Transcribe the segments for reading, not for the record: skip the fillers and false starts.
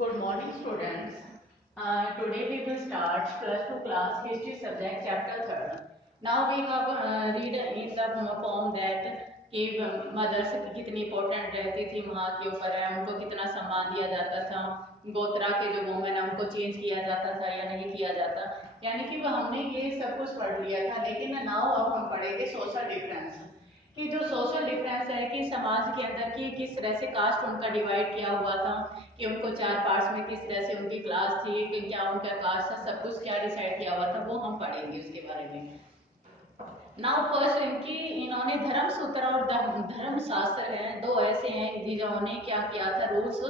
Good morning, students. Today we will start plus 2 class history subject chapter 3rd. Now we have read in the poem that कि mother's कितनी important रहती थी वहाँ के ऊपर है, उनको कितना सम्मान दिया जाता था, गोत्रा के जो वोमेन है उनको चेंज किया जाता था या नहीं किया जाता, यानी कि वो हमने ये सब कुछ पढ़ लिया था। लेकिन नाउ अब हम पढ़ेंगे सोशल डिफरेंस कि जो सोशल डिफरेंस है कि समाज के अंदर की किस तरह से कास्ट उनका डिवाइड किया हुआ था, कि उनको 4 पार्ट्स में किस तरह से उनकी क्लास थी, कि क्या उनका कास्ट था, सब कुछ क्या डिसाइड किया हुआ था वो हम पढ़ेंगे उसके बारे में। नाउ फर्स्ट इनकी इन्होंने धर्म सूत्र और धर्म शास्त्र है, दो ऐसे हैं जिन्होंने क्या किया था, रूल्स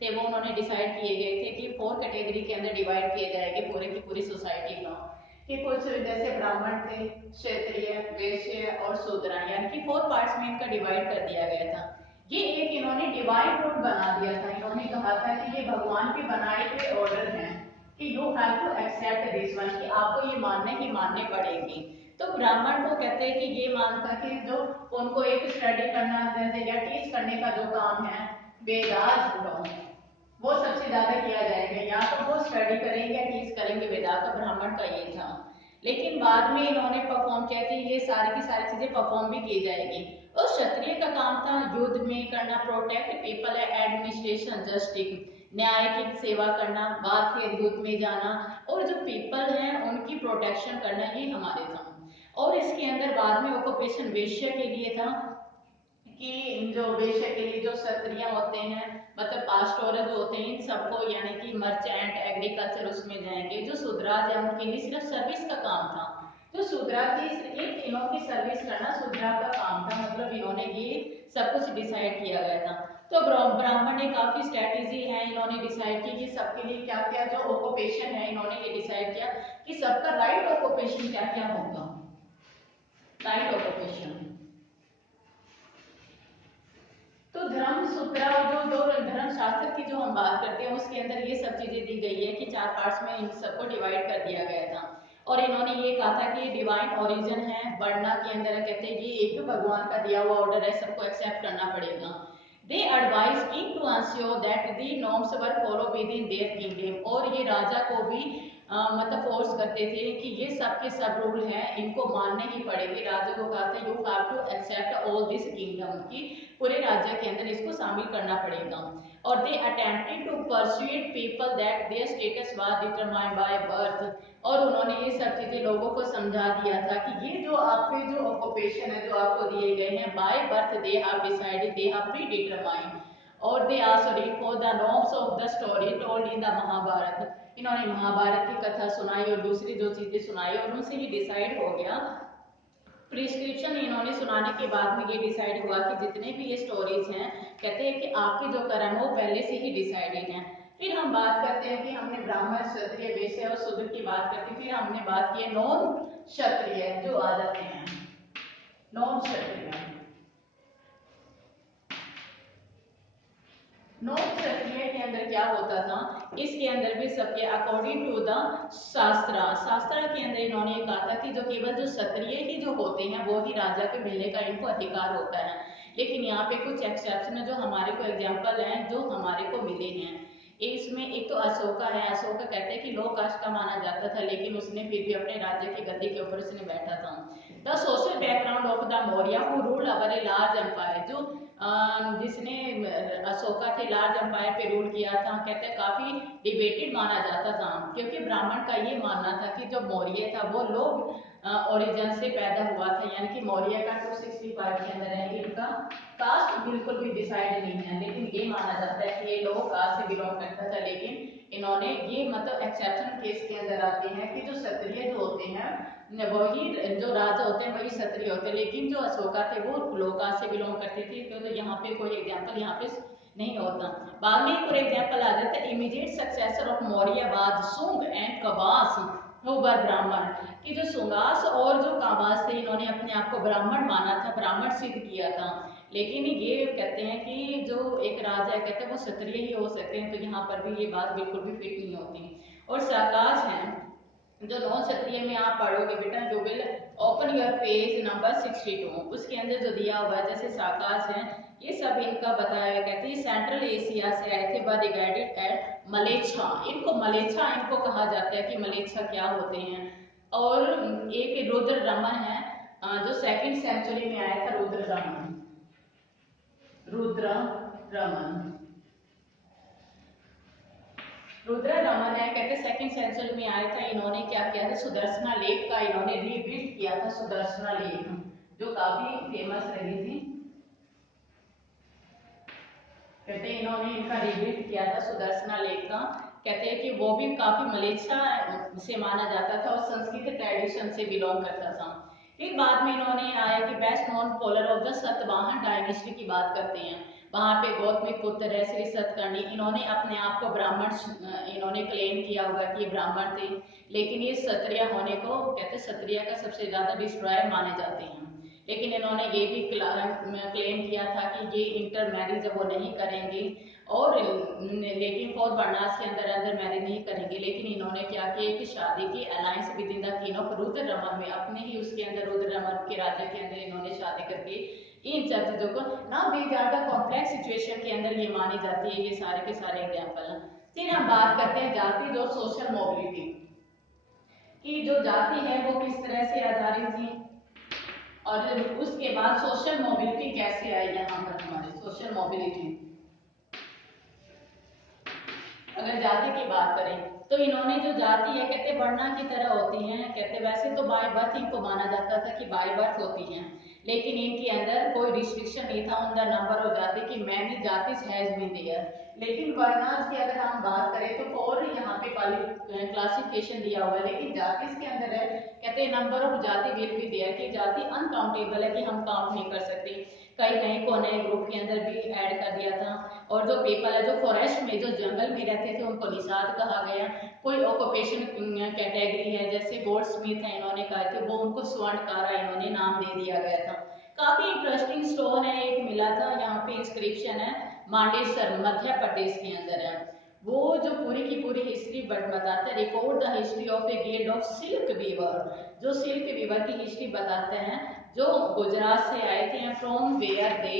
थे वो उन्होंने डिसाइड किए गए थे कि 4 कैटेगरी के अंदर डिवाइड किए जाएंगे पूरे की पूरी सोसाइटी का, कि कुछ जैसे ब्राह्मण थे, क्षत्रिय, वैश्य और शूद्र, यानी कि 4 पार्ट्स में इनका डिवाइड कर दिया गया था। ये एक इन्होंने डिवाइन रूल बना दिया था। इन्होंने कहा था कि ये भगवान के बनाए हुए ऑर्डर हैं कि you have to accept this one, कि आपको ये मानने ही मानने पड़ेंगे। तो ब्राह्मण को कहते हैं कि ये मानता कि जो उनको एक स्टडी करना या टीच करने का जो काम है वेदास वो सबसे ज्यादा किया जाएगा, या तो वो स्टडी करेंगे या टीच करेंगे वेदा का, ब्राह्मण का ये था। लेकिन बाद में इन्होंने परफॉर्म कहते हैं ये सारी की सारी चीजें परफॉर्म भी की जाएगी। और क्षत्रिय का काम था युद्ध में करना, प्रोटेक्ट पीपल, एडमिनिस्ट्रेशन, जस्टिस, न्याय की सेवा करना, बाद फिर युद्ध में जाना और जो पीपल हैं उनकी प्रोटेक्शन करना, ये हमारे था। और इसके अंदर बाद में ऑक्यूपेशन वेश्या के लिए था कि जो वेश्या के लिए जो क्षत्रिय होते हैं, मतलब पास्टोरल जो होते हैं, इन सबको यानी कि मर्चेंट, एग्रीकल्चर उसमें जाएंगे। जो शूद्राज है उनके लिए सिर्फ सर्विस का काम था। जो शूद्रा थी इन तीनों की सर्विस करना शूद्रा का काम था, मतलब इन्होंने ये सब कुछ डिसाइड किया गया था। तो ब्राह्मण ने काफी स्ट्रेटेजी है, इन्होंने डिसाइड की कि सबके लिए क्या क्या जो ऑक्यूपेशन है, इन्होंने ये डिसाइड किया कि सबका राइट ऑक्यूपेशन क्या क्या होगा, राइट ऑक्यूपेशन। तो धर्म सूत्र जो धर्म शास्त्र की जो हम बात करते हैं उसके अंदर ये सब चीजें दी गई है कि 4 पार्ट्स में इन सबको डिवाइड कर दिया गया था। और इन्होंने ये कहा था कि डिवाइन ओरिजिन है, वर्णा के अंदर कहते हैं ये एक भगवान का दिया हुआ ऑर्डर है, सबको एक्सेप्ट करना पड़ेगा। They advise king to ensure that the norms were follow within their kingdom, और ये राजा को भी मतलब फोर्स करते थे कि ये सब के सब रूल हैं, इनको मानने ही पड़ेंगे। राजा को कहा था you have to accept all this kingdom, की पूरे राज्य के अंदर इसको शामिल करना पड़ेगा। और they attempted to persuade people that their status was determined by birth, और उन्होंने ये सब चीजें लोगों को समझा दिया था कि ये जो आपके जो ऑक्यूपेशन है जो आपको दिए गए हैं by birth, they have decided, they have predetermined, और they also read for the norms of the story told in the Mahabharata. इन्होंने महाभारत की कथा सुनाई और दूसरी जो चीजें सुनाई और उनसे ही डिसाइड हो गया। प्रिस्क्रिप्शन इन्होंने सुनाने के बाद में ये डिसाइड हुआ कि जितने भी ये स्टोरीज हैं, कहते हैं कि आपके जो कर्म वो पहले से ही डिसाइडेड हैं। फिर हम बात करते हैं कि हमने ब्राह्मण, क्षत्रिय, वैश्य और शूद्र की बात करते हैं। फिर हमने बात की है नॉन क्षत्रिय जो आ जाते हैं, नॉन क्षत्रिय। नॉन क्षत्रिय के अंदर क्या होता था, इसके अंदर भी सबके अकॉर्डिंग टू द शास्त्र के अंदर इन्होंने कहा था कि जो केवल जो क्षत्रिय ही जो होते हैं वो ही राजा के मिलने का इनको अधिकार होता है। लेकिन यहाँ पे कुछ एक्सेप्शन जो हमारे को एग्जाम्पल हैं जो हमारे को मिले हैं। इसमें एक तो अशोका है, अशोका कहते हैं कि लो कास्ट का माना जाता था, लेकिन उसने फिर भी अपने राज्य की गद्दी के ऊपर उसने बैठा था। The social background of the Maurya who ruled over a large empire, जो जिसने अशोका थे लार्ज एम्पायर पे रूल किया था, कहते हैं काफी डिबेटेड माना जाता था, क्योंकि ब्राह्मण का ये मानना था कि जो मौर्य था वो लोग ओरिजिन से पैदा हुआ था, यानी कि मौर्य का 265 के अंदर है, इनका कास्ट बिल्कुल भी डिसाइड नहीं है, लेकिन ये माना जाता है कि ये लोग कास्ट से बिलोंग करता था। लेकिन इन्होंने ये मतलब एक्सेप्शन केस के अंदर आते हैं कि जो क्षत्रिय जो होते हैं वही जो राजा होते हैं वही क्षत्रिय होते हैं, लेकिन जो अशोका थे वो लोका से बिलोंग करते थे, तो यहाँ पे कोई एग्जाम्पल यहाँ पे नहीं होता। बाद में एक और एग्जाम्पल आ जाता है, इमीडिएट सक्सेसर ऑफ मौर्यवाद सुंग एंड कवास वो वर ब्राह्मण, कि जो सुंगास और जो कावास थे इन्होंने अपने आप को ब्राह्मण माना था, ब्राह्मण सिद्ध किया था। लेकिन ये कहते हैं कि जो एक राजा है कहते हैं वो क्षत्रिय ही हो सकते हैं, तो यहाँ पर भी ये बात बिल्कुल भी फिट नहीं होती। और शाकाश है जो नॉन क्षत्रिय में आप पढ़ोगे बेटा, जो will open your page number 62, उसके अंदर जो दिया हुआ है जैसे शाकाश है ये सब इनका बताया हुआ। कहते हैं सेंट्रल एशिया से आए थे, वर रिगार्डेड एट मलेच्छा। इनको मलेच्छा इनको कहा जाता है कि मलेच्छा क्या होते हैं। और एक रुद्र रमन है जो 2nd सेंचुरी में आया था, रुद्र रमन। रुद्र रमन है, कहते 2nd सेंचुरी में आया था। इन्होंने क्या किया था, सुदर्शना लेक का इन्होंने रीबिल्ड किया था। सुदर्शना लेक जो काफी फेमस रही थी, कहते हैं इन्होंने इनका रीबिल्ड किया था सुदर्शना लेक का। कहते हैं कि वो भी काफी मलेच्छा से माना जाता था और संस्कृत ट्रेडिशन से बिलोंग करता था। फिर बाद में इन्होंने आया कि best known polar of the Satavahana dynasty की बात करते हैं। वहां पे गौतमी पुत्र है श्री सतकर्णी। इन्होंने अपने आप को ब्राह्मण इन्होंने क्लेम किया होगा कि ये ब्राह्मण थे, लेकिन ये क्षत्रिय होने को कहते क्षत्रिय का सबसे ज्यादा डिस्ट्रॉयर माने जाते हैं। लेकिन इन्होंने ये भी क्लेम किया था कि ये इंटर मैरिज वो नहीं करेंगे और लेकिन फॉर वर्णास के अंदर अंदर मैरिज नहीं करेंगे। लेकिन इन्होंने क्या किया कि शादी की alliance with in the king of Rudra Raman में, अपने ही उसके अंदर रुद्र रमन के राज्य के अंदर इन्होंने शादी करके इन सब चीजों को now these are the complex situation के अंदर ये मानी जाती है, ये सारे के सारे एग्जाम्पल। फिर हम बात करते हैं जाति और सोशल मोबिलिटी की। जो जाति है वो किस तरह से आधारित थी और उसके बाद सोशल मोबिलिटी कैसे आई। यहाँ पर हमारे सोशल मोबिलिटी, अगर जाति की बात करें तो इन्होंने जो जाति है कहते वर्णा की तरह होती हैं। कहते वैसे तो बाय बर्थ इनको माना जाता था कि बाय बर्थ होती हैं, लेकिन इनके अंदर कोई रिस्ट्रिक्शन नहीं था ऑन द नंबर ऑफ जाति की मैनी जातिस हैज बीन देयर। लेकिन वर्णास की अगर हम बात करें तो फॉर यहाँ पे क्लासिफिकेशन दिया हुआ है, लेकिन जातिस के अंदर है कहते नंबर ऑफ जाति विल बी देयर की जाति अनकाउंटेबल है कि हम काउंट नहीं कर सकते। कई कहीं को नए ग्रुप के अंदर भी ऐड कर दिया था। और जो पीपल है जो फॉरेस्ट में जो जंगल में रहते थे उनको निषाद कहा गया। कोई ऑक्यूपेशन कैटेगरी है जैसे गोल्ड स्मिथ है इन्होंने कहा थे वो उनको स्वर्णकारा इन्होंने नाम दे दिया गया था। काफी इंटरेस्टिंग स्टोन है एक मिला था, यहाँ पे इंस्क्रिप्शन है मांडेसर मध्य प्रदेश के अंदर है। वो जो पूरी की पूरी हिस्ट्री बताता है, record the history of a guild of silk weaver. जो सिल्क वीवर की हिस्ट्री बताते हैं जो गुजरात से आए थे from where they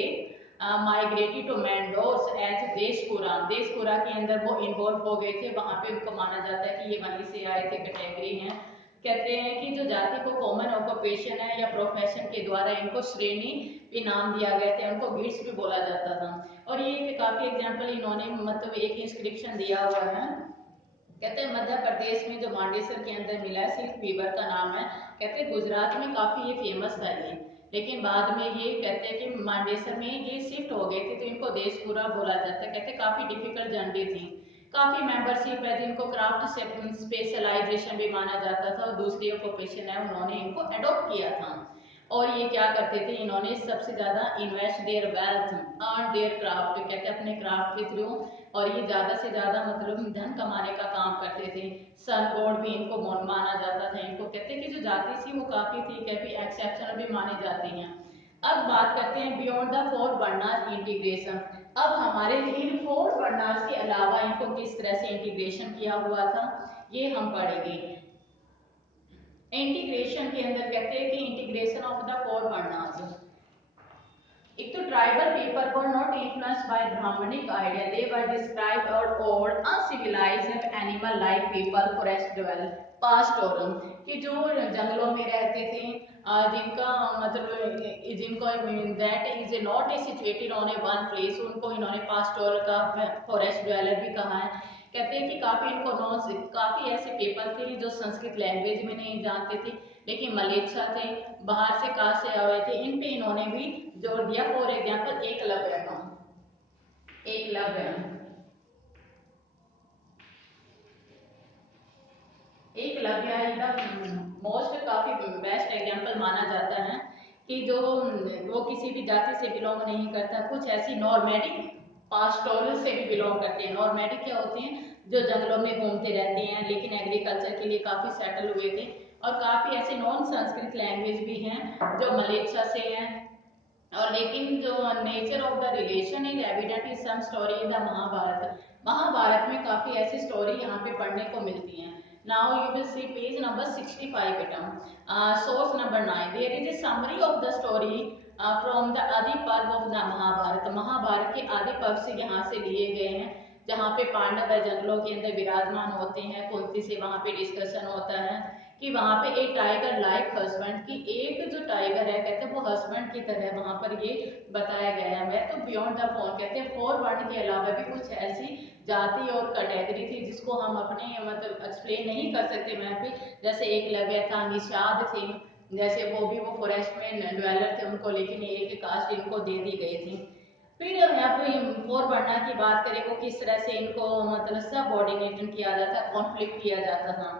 migrated to Mandsaur as Dashapura. Dashapura के अंदर वो इन्वॉल्व हो गए थे, वहां पे उनको माना जाता है कि ये वहीं से आए थे, कैटेगरी हैं। कहते हैं कि जो जाति को कॉमन ऑक्यूपेशन है या प्रोफेशन के द्वारा इनको श्रेणी भी नाम दिया गया था, उनको गिल्ड्स भी बोला जाता था। और ये काफी एग्जाम्पल इन्होंने मतलब एक इंस्क्रिप्शन दिया हुआ है। कहते हैं मध्य प्रदेश में जो मांडेसर के अंदर मिला है सिल्क वीवर का नाम है। कहते हैं गुजरात में काफी ये फेमस था ये, लेकिन बाद में ये कहते हैं कि मांडेसर में ये शिफ्ट हो गए थे तो इनको देशपुरा बोला जाता है। कहते हैं काफी डिफिकल्ट जर्नी थी, काफी मेंबरशिप है जिनको क्राफ्ट स्पेशलाइजेशन भी माना जाता था और दूसरी ऑक्यूपेशन है उन्होंने इनको अडॉप्ट किया था। और ये क्या करते थे इन्होंने सबसे ज्यादा invest their wealth earn there craft, कहते अपने क्राफ्ट के थ्रू, और ये ज्यादा से ज्यादा मतलब धन कमाने का काम करते थे। सन गॉड भी इनको माना जाता था। इनको कहते कि जो जाति थी वो काफी थी, काफी एक्सेप्शनल भी मानी जाती हैं। अब बात करते हैं beyond the four varnas integration. अब हमारे इन फोर वर्णास के अलावा इनको किस तरह से इंटीग्रेशन किया हुआ था ये हम पढ़ेंगे। इंटीग्रेशन के अंदर कहते हैं कि integration of the four varnas. एक तो tribal people were not influenced by Brahmanic idea, they were described और old uncivilised animal like people forest dwell pastoral, कि जो जंगलों में रहते थे जिनका मतलब जिनको that is not situated on a one place, उनको इन्होंने पास्टोरल का फॉरेस्ट ड्वेलर भी कहा है। कहते हैं कि काफी इनको काफी ऐसे पीपल थे जो संस्कृत लैंग्वेज में नहीं जानते थे, लेकिन मलेच्छा थे, बाहर से कहा से आए थे, इन पे इन्होंने भी जोर दिया। फॉर एग्जाम्पल एकलव्य का, एकलव्य मोस्ट काफी बेस्ट एग्जाम्पल माना जाता है कि जो वो किसी भी जाति से बिलोंग नहीं करता, कुछ ऐसी नॉर्मेडिक पास्टोरल से भी बिलोंग करते हैं। नॉर्मेडिक क्या होते हैं जो जंगलों में घूमते रहते हैं लेकिन एग्रीकल्चर के लिए काफी सेटल हुए थे। और काफी ऐसे नॉन संस्कृत लैंग्वेज भी हैं जो मलेच्छा से हैं। और लेकिन जो nature of the relation is evident in some story in the Mahabharata. Mahabharata में काफी ऐसी स्टोरी यहाँ पे पढ़ने को मिलती हैं। Now you will see page number 65 बेटा, source number 9। There is a summary of the story from the Adi Parva of the Mahabharata. Mahabharat के आदि पर्व से यहाँ से लिए गए हैं, जहाँ पे पांडव जंगलों के अंदर विराजमान होते हैं। कुंती से वहाँ पे डिस्कशन होता है कि वहाँ पे एक टाइगर लाइक हस्बैंड की, एक जो टाइगर है कहते हैं वो हस्बैंड की तरह वहाँ पर ये बताया गया है। मैं तो बियॉन्ड द फोन कहते हैं 4 वर्ण के अलावा भी कुछ ऐसी जाति और कैटेगरी थी जिसको हम अपने मतलब एक्सप्लेन नहीं कर सकते मैप पे, जैसे एक लव्य था, निषाद थे, जैसे वो भी वो फॉरेस्ट में ड्वेलर थे, उनको लेकिन एक कास्ट इनको दे दी गई थी। फिर यहाँ पे 4 वर्ण की बात करें वो किस तरह से इनको मतलब सबऑर्डिनेट किया जाता, कॉन्फ्लिक्ट किया जाता था,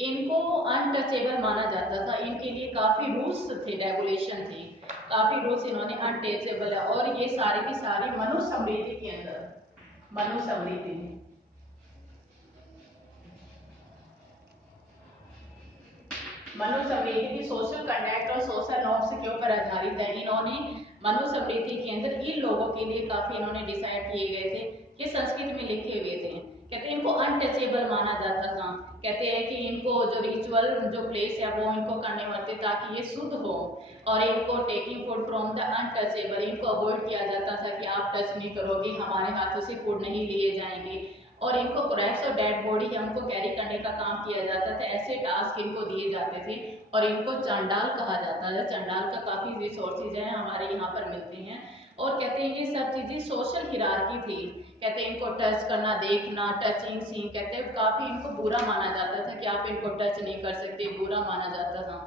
इनको अनटचेबल माना जाता था, इनके लिए काफी रूल्स थे, रेगुलेशन थी, काफी रूल्स इन्होंने अनटचेबल है। और ये सारी की सारी मनुस्मृति के अंदर, मनुस्मृति मनुस्मृति की सोशल कंडक्ट और सोशल नॉर्म्स के ऊपर आधारित है। इन्होंने मनुस्मृति के अंदर इन लोगों के लिए काफी इन्होंने डिसाइड किए गए थे, ये संस्कृत में लिखे हुए थे। कहते हैं इनको अनटचेबल माना जाता था, कहते हैं कि इनको जो रिचुअल जो प्लेस है वो इनको करने होते ताकि ये शुद्ध हो, और इनको taking food from the untouchable, इनको अवॉइड किया जाता था कि आप टच नहीं करोगे, हमारे हाथों से फूड नहीं लिए जाएंगे, और इनको क्रैप्स और डेड बॉडी हमको कैरी करने का काम किया जाता था, ऐसे टास्क इनको दिए जाते थे। और इनको चंडाल कहा जाता है। चंडाल का काफी रिसोर्सेज है हमारे यहाँ पर मिलते हैं। और कहते हैं ये सब चीजें सोशल हिरार्की थी, कहते हैं इनको टच करना, देखना, टचिंग सीन, कहते हैं काफी इनको बुरा माना जाता था कि आप इनको टच नहीं कर सकते, बुरा माना जाता था।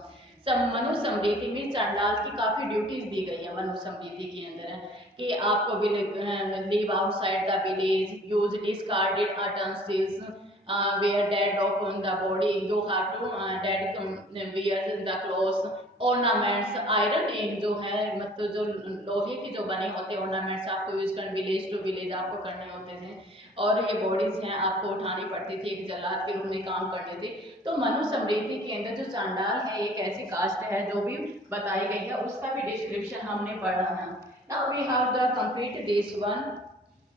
मनुस्मृति में चंडाल की काफी ड्यूटीज दी गई है मनुस्मृति के अंदर, कि आपको live outside the village, use discarded utensils, wear dead dog on the body, you have to wear the clothes, ornaments, iron in जो है मतलब जो लोहे के जो बने होते हैं ornaments आपको यूज करने, विलेज टू विलेज आपको करने होते थे, और ये बॉडीज हैं आपको उठानी पड़ती थी, एक जल्लाद के रूप में काम करने थे। तो मनुस्मृति के अंदर जो चांडाल है एक ऐसी कास्ट है जो भी बताई गई है, उसका भी डिस्क्रिप्शन हमने पढ़ा है। Now we have the complete this one.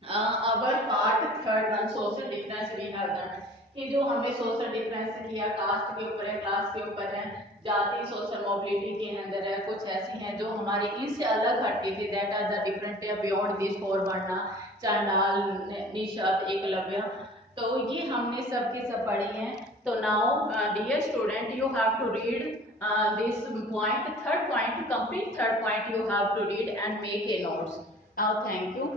our part third on social difference we have done, कि जो हमने सोशल डिफरेंस किया, कास्ट के ऊपर है, क्लास के ऊपर है, जाति सोशल मोबिलिटी के अंदर है, कुछ ऐसी हैं जो हमारे इनसे अलग हटती थी, that are the different beyond this 4 varna, चांडाल, निषद, एकलव्य। तो ये हमने सब के सब पढ़ी हैं। तो now dear student you have to read this point, third point, complete third point you have to read and make a notes. Now thank you.